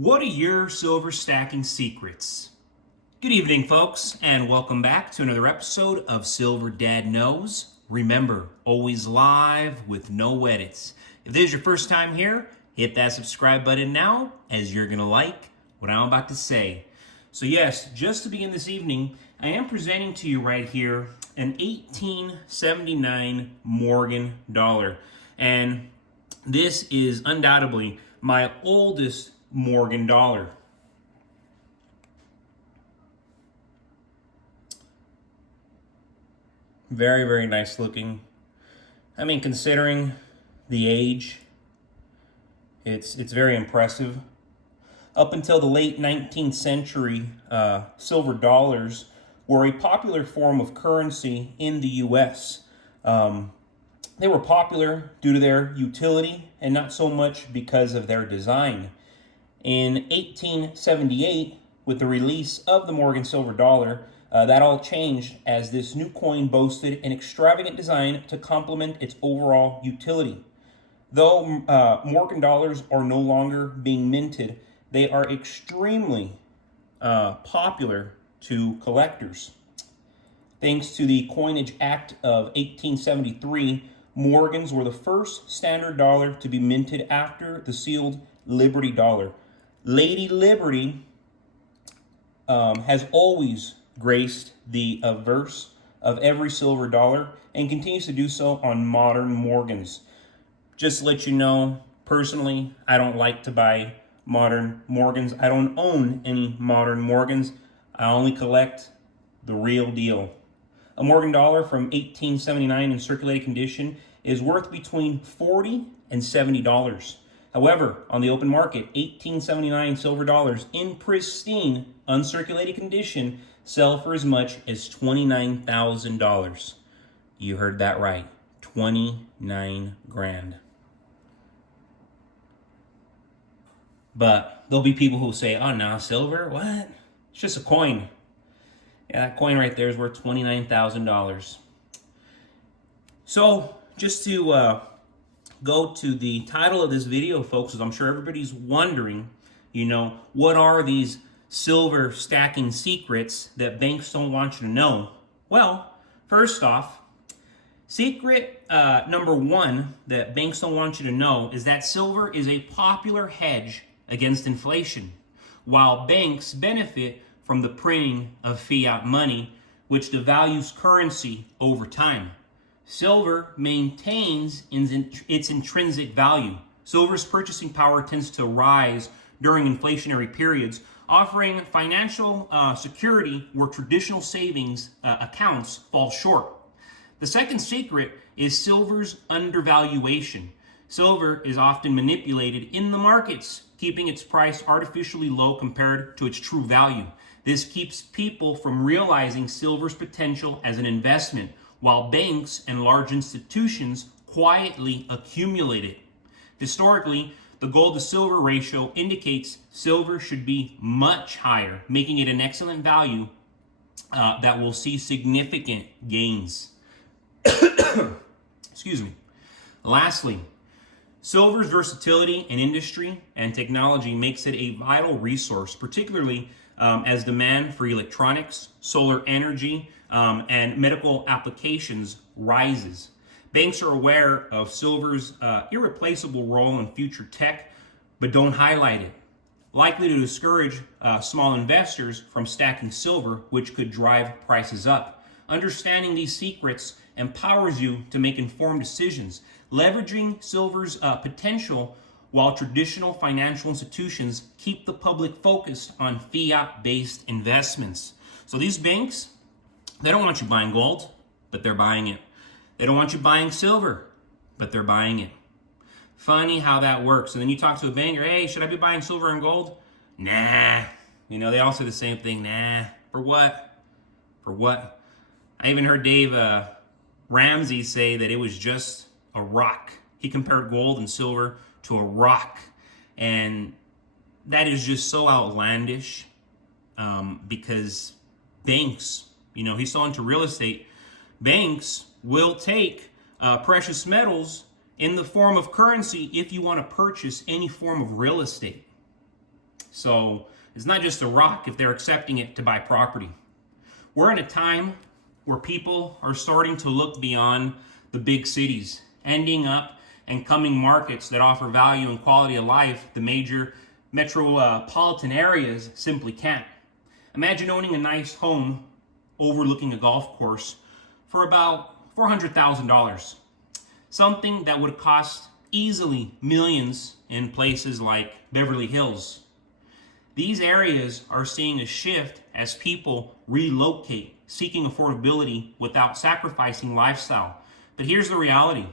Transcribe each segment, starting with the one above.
What are your silver stacking secrets? Good evening, folks, and welcome back to another episode of Silver Dad Knows. Remember, always live with no edits. If this is your first time here, hit that subscribe button now, as you're going to like what I'm about to say. So yes, just to begin this evening, I am presenting to you right here an 1879 Morgan dollar. And this is undoubtedly my oldest Morgan dollar. Very, very nice looking. I mean, considering the age, it's very impressive. Up until the late 19th century, silver dollars were a popular form of currency in the U.S. They were popular due to their utility and not so much because of their design. In 1878, with the release of the Morgan silver dollar, that all changed as this new coin boasted an extravagant design to complement its overall utility. Though Morgan dollars are no longer being minted, they are extremely popular to collectors. Thanks to the Coinage Act of 1873, Morgans were the first standard dollar to be minted after the sealed Liberty dollar. Lady Liberty has always graced the verse of every silver dollar and continues to do so on modern Morgans. Just to let you know, personally, I don't like to buy modern Morgans. I don't own any modern Morgans. I only collect the real deal. A Morgan dollar from 1879 in circulating condition is worth between $40 and $70. However, on the open market, 1879 silver dollars in pristine, uncirculated condition sell for as much as $29,000. You heard that right, 29 grand. But there'll be people who say, oh no, silver, what? It's just a coin. Yeah, that coin right there is worth $29,000. So, just to go to the title of this video, folks, as I'm sure everybody's wondering, what are these silver stacking secrets that banks don't want you to know? Well, first off, secret number one that banks don't want you to know is that silver is a popular hedge against inflation, while banks benefit from the printing of fiat money, which devalues currency over time. Silver maintains its intrinsic value. Silver's purchasing power tends to rise during inflationary periods, offering financial security where traditional savings accounts fall short. The second secret is silver's undervaluation. Silver is often manipulated in the markets, keeping its price artificially low compared to its true value. This keeps people from realizing silver's potential as an investment, while banks and large institutions quietly accumulate it. Historically, the gold to silver ratio indicates silver should be much higher, making it an excellent value that will see significant gains. Excuse me. Lastly, silver's versatility in industry and technology makes it a vital resource, particularly as demand for electronics, solar energy, and medical applications rises. Banks are aware of silver's irreplaceable role in future tech, but don't highlight it, likely to discourage small investors from stacking silver, which could drive prices up. Understanding these secrets empowers you to make informed decisions, leveraging silver's potential while traditional financial institutions keep the public focused on fiat-based investments. So these banks, they don't want you buying gold, but they're buying it. They don't want you buying silver, but they're buying it. Funny how that works. And then you talk to a banker, hey, should I be buying silver and gold? Nah. They all say the same thing. Nah. For what? For what? I even heard Dave Ramsey say that it was just a rock. He compared gold and silver to a rock. And that is just so outlandish because banks, he's so into real estate, banks will take precious metals in the form of currency if you want to purchase any form of real estate. So it's not just a rock if they're accepting it to buy property. We're in a time where people are starting to look beyond the big cities, ending up and coming markets that offer value and quality of life the major metropolitan areas simply can't. Imagine owning a nice home overlooking a golf course for about $400,000. Something that would cost easily millions in places like Beverly Hills. These areas are seeing a shift as people relocate, seeking affordability without sacrificing lifestyle. But here's the reality.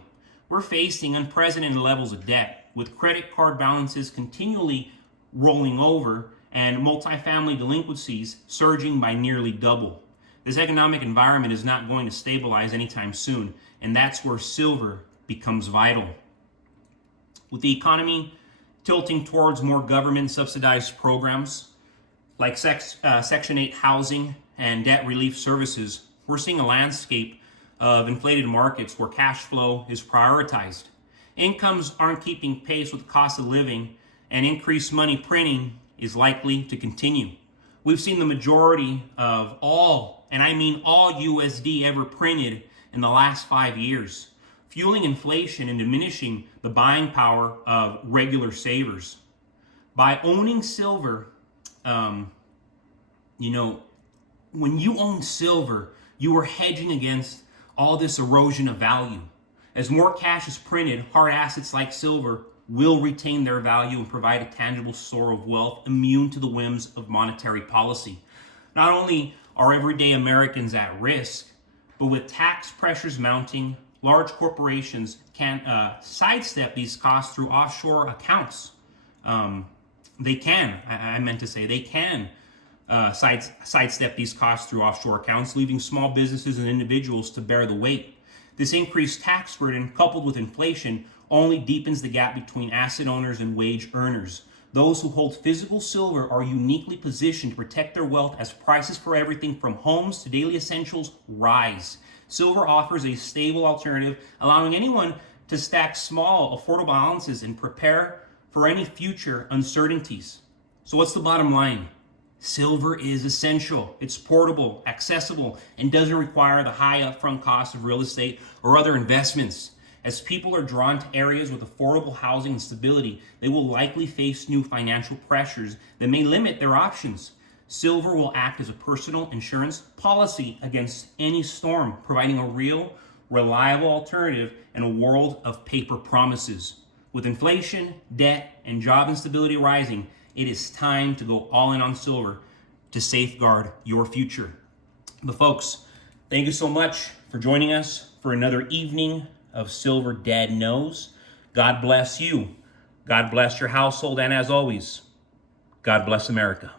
We're facing unprecedented levels of debt, with credit card balances continually rolling over and multifamily delinquencies surging by nearly double. This economic environment is not going to stabilize anytime soon, and that's where silver becomes vital. With the economy tilting towards more government subsidized programs like Section 8 housing and debt relief services, we're seeing a landscape of inflated markets where cash flow is prioritized. Incomes aren't keeping pace with the cost of living, and increased money printing is likely to continue. We've seen the majority of all, and I mean all USD ever printed in the last 5 years, fueling inflation and diminishing the buying power of regular savers. By owning silver, when you own silver, you are hedging against all this erosion of value. As more cash is printed, hard assets like silver will retain their value and provide a tangible store of wealth immune to the whims of monetary policy. Not only are everyday Americans at risk, but with tax pressures mounting, large corporations can sidestep these costs through offshore accounts. They can sidestep these costs through offshore accounts, leaving small businesses and individuals to bear the weight. This increased tax burden, coupled with inflation, only deepens the gap between asset owners and wage earners. Those who hold physical silver are uniquely positioned to protect their wealth as prices for everything from homes to daily essentials rise. Silver offers a stable alternative, allowing anyone to stack small, affordable balances and prepare for any future uncertainties. So what's the bottom line? Silver is essential. It's portable, accessible, and doesn't require the high upfront cost of real estate or other investments. As people are drawn to areas with affordable housing and stability, they will likely face new financial pressures that may limit their options. Silver will act as a personal insurance policy against any storm, providing a real, reliable alternative in a world of paper promises. With inflation, debt, and job instability rising, it is time to go all in on silver to safeguard your future. But folks, thank you so much for joining us for another evening of Silver Dad Knows. God bless you. God bless your household. And as always, God bless America.